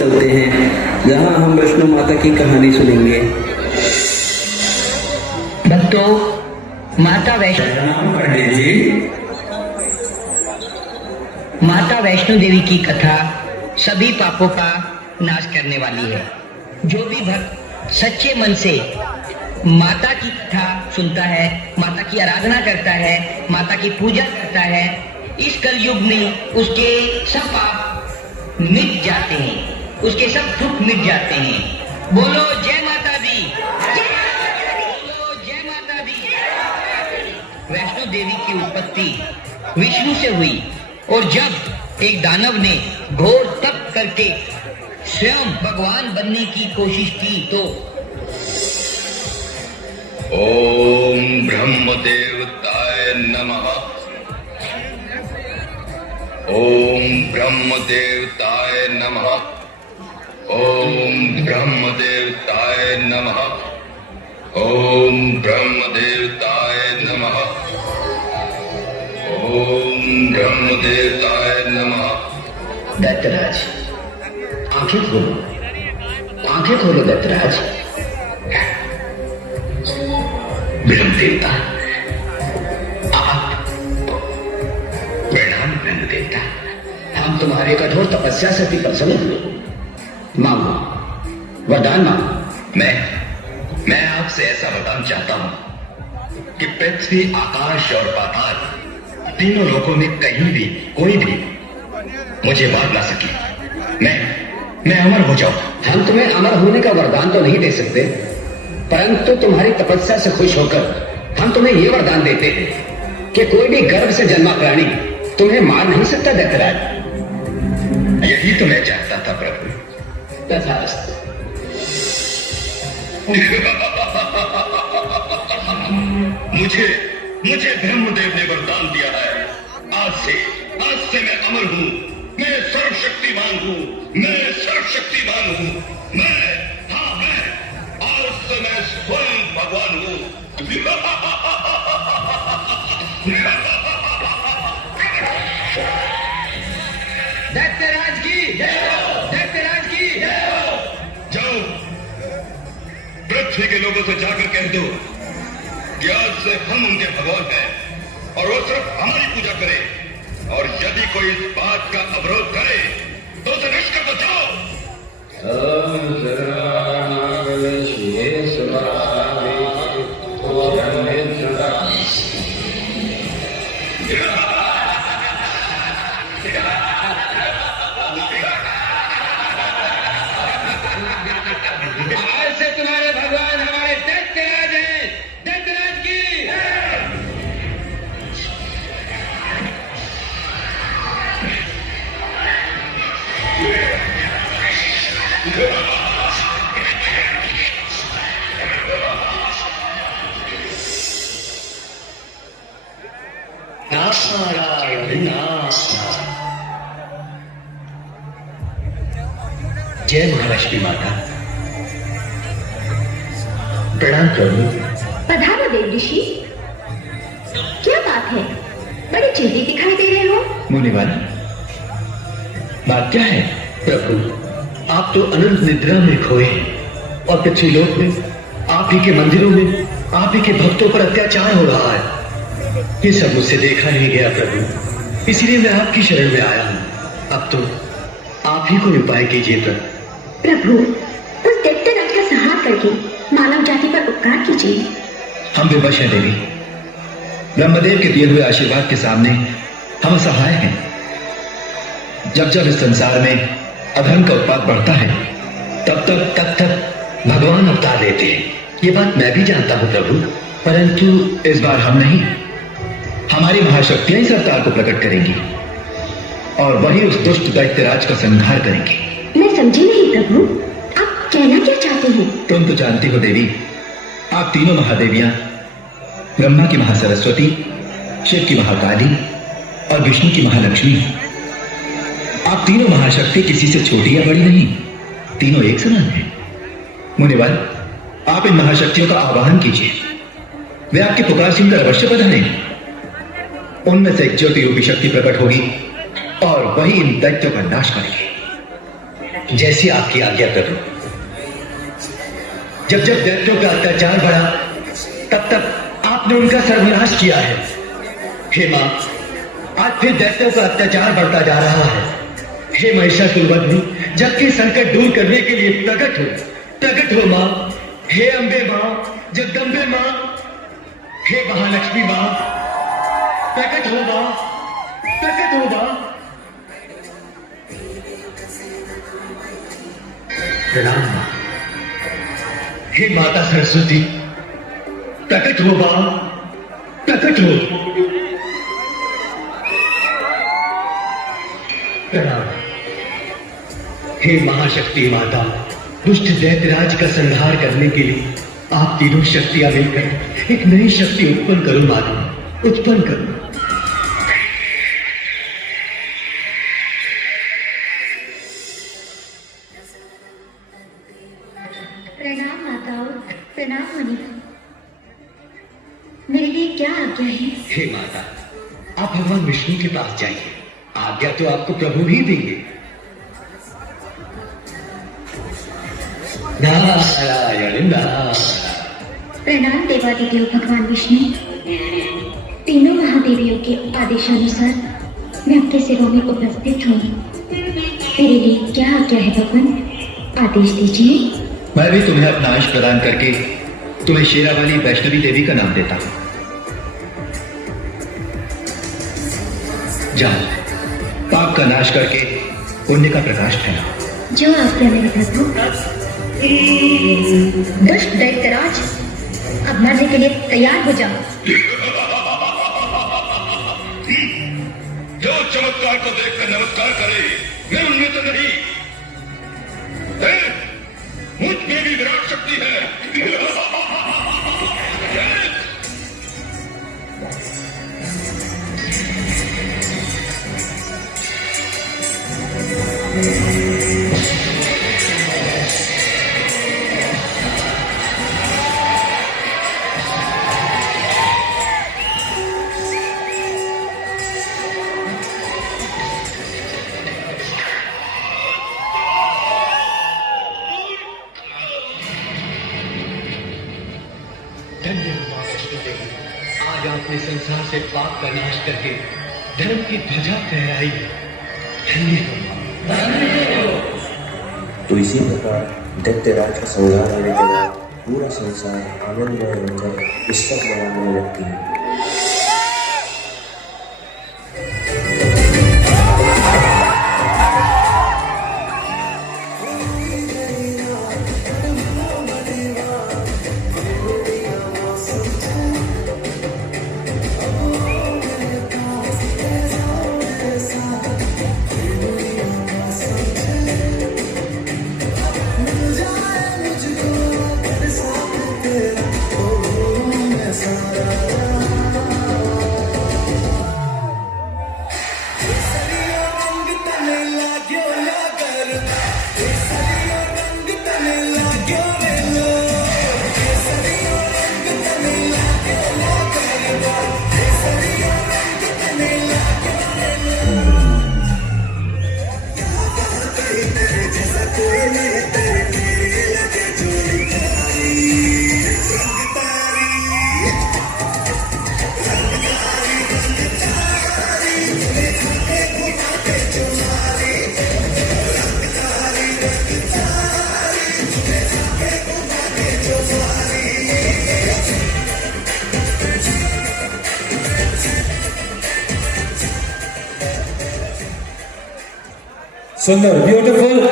चलते हैं जहां हम वैष्णो माता की कहानी सुनेंगे। भक्तों, माता वैष्णो देवी की कथा सभी पापों का नाश करने वाली है। जो भी भक्त सच्चे मन से माता की कथा सुनता है, माता की आराधना करता है, माता की पूजा करता है, इस कलयुग में उसके सब पाप मिट जाते हैं, उसके सब दुख मिट जाते हैं। बोलो जय माता दी, बोलो जय माता दी। वैष्णो देवी की उत्पत्ति विष्णु से हुई और जब एक दानव ने घोर तप करके स्वयं भगवान बनने की कोशिश की तो ओम ब्रह्मदेवताय नमः। ओम ब्रह्मदेवताय नमः। ओम ब्रह्मदेवताय नमः। ओम ब्रह्मदेवताय नमः। ओम ब्रह्मदेवताय नमः। दत्तराज, आंखें खोलो, आंखें खोलो दत्तराज। ब्रह्मदेवता, आप प्रणाम। ब्रह्मदेवता, हम तुम्हारे कठोर तपस्या से भी प्रसन्न हुए। मांगो, वरदान मांगो। मैं आपसे ऐसा वरदान चाहता हूं कि पृथ्वी, आकाश और पाताल तीनों लोकों में कहीं भी कोई भी मुझे मार ना सके। मैं अमर हो जाऊं। हम तुम्हें अमर होने का वरदान तो नहीं दे सकते, परंतु तुम्हारी तपस्या से खुश होकर हम तुम्हें यह वरदान देते हैं कि कोई भी गर्भ से जन्मा प्राणी तुम्हें मार नहीं सकता दत्तराज। यही तो मैं चाहता था प्रभु। तथास्तु। मुझे ब्रह्मदेव ने वरदान दिया है। आज से मैं अमर हूं, मैं सर्वशक्तिमान हूं, मैं सर्वशक्तिमान हूं। मैं आज से मैं स्वयं भगवान हूं। दत्तराज की जय हो, दत्तराज की जय हो। जाओ, पृथ्वी के लोगों से जाकर कह दो कि आज से हम उनके भगवान हैं और वो सिर्फ हमारी पूजा करें। और यदि कोई इस बात का अवरोध करे तो उसे नष्ट कर दो। जाओ। आज से तुम्हारे भगवान हमारे दत्तराज हैं। दत्तराज की जय महालक्ष्मी माता। प्रणाम प्रभु। पधारो देव ऋषि। क्या बात है, बड़े चिंतित दिखाई दे रहे हो। मुनिवर, बात क्या है? प्रभु, आप तो अनंत निद्रा में खोए हैं और पृथ्वीलोक में आप ही के मंदिरों में आप ही के भक्तों पर अत्याचार हो रहा है। ये सब मुझसे देखा नहीं गया प्रभु, इसलिए मैं आपकी शरण में आया हूँ। अब तो आप ही कोई उपाय कीजिए प्रभु। उस दैत्यराज का संहार करके मानव जाति पर उपकार कीजिए। हम विवश हैं देवी। ब्रह्मदेव के दिए हुए आशीर्वाद के सामने हम असहाय हैं। जब जब इस संसार में अधर्म का उत्पात बढ़ता है तब तक भगवान अवतार लेते हैं। ये बात मैं भी जानता हूँ प्रभु, परंतु इस बार हम नहीं, हमारी महाशक्तियां इस अवतार को प्रकट करेंगी और वही उस दुष्ट दैत्यराज का संहार करेंगे। मैं समझी नहीं प्रभु, आप कहना क्या चाहते हैं? तुम तो जानती हो देवी, आप तीनों महादेवियां, ब्रह्मा की महासरस्वती, शिव की महाकाली और विष्णु की महालक्ष्मी। आप तीनों महाशक्ति किसी से छोटी या बड़ी नहीं, तीनों एक समान हैं। मुनिवर, आप इन महाशक्तियों का आवाहन कीजिए, वे आपकी पुकार सुनकर अवश्य बधाने। उनमें से एक ज्योति रूपी शक्ति प्रकट होगी और वही इन दैत्यों का नाश करेगी। जैसी आपकी आज्ञा प्रभु। जब जब दैत्यों का अत्याचार बढ़ा तब तब आपने उनका सर्वनाश किया है। हे मां, आज फिर दैत्यों का अत्याचार बढ़ता जा रहा है। हे महिषासुरवध्नी, जग के संकट दूर करने के लिए प्रकट हो मां। हे अंबे मां, जगदम्बे मां, हे महालक्ष्मी मां, प्रकट हो मां, प्रकट हो मां। प्रणाम मां। हे माता सरस्वती, प्रकट हो मां, प्रकट हो। प्रणाम। हे महाशक्ति माता, दुष्ट दैत्यराज का संहार करने के लिए आप तीनों शक्तियां मिलकर एक नई शक्ति उत्पन्न करो माता, उत्पन्न करो। प्रणाम माताओं, प्रणाम मुनि। मेरे लिए क्या आज्ञा है? हे माता, आप भगवान विष्णु के पास जाइए। आज्ञा तो आपको प्रभु ही देंगे। नारायण नारायण। प्रणाम देवादिदेव भगवान विष्णु। तीनों महादेवियों के आदेशानुसार मैं आपके सेवा में उपस्थित हूँ। मेरे लिए क्या आज्ञा है भगवान? आदेश दीजिए। मैं भी तुम्हें अपना अंश प्रदान करके तुम्हें शेरावाली वैष्णवी देवी का नाम देता हूं। जाओ, पाप का नाश करके पुण्य का प्रकाश फैलाओ। जो आज्ञा मेरे प्रभु। दुष्ट दैत्यराज, अब मरने के लिए तैयार हो जाओ। जो चमत्कार को देखकर नमस्कार करे, मैं उनमें तो नहीं। मुझ में भी विराट शक्ति है। धन्य हो मां वैष्णो देवी, आज आपने संसार से पाप का नाश करके धर्म की ध्वजा फहराई है। धन्य हो मां। तो इसी प्रकार दैत्यराज का संहार होने के बाद पूरा संसार आनंदमय होकर ईश्वर मनाने लगती है। सुंदर, ब्यूटीफुल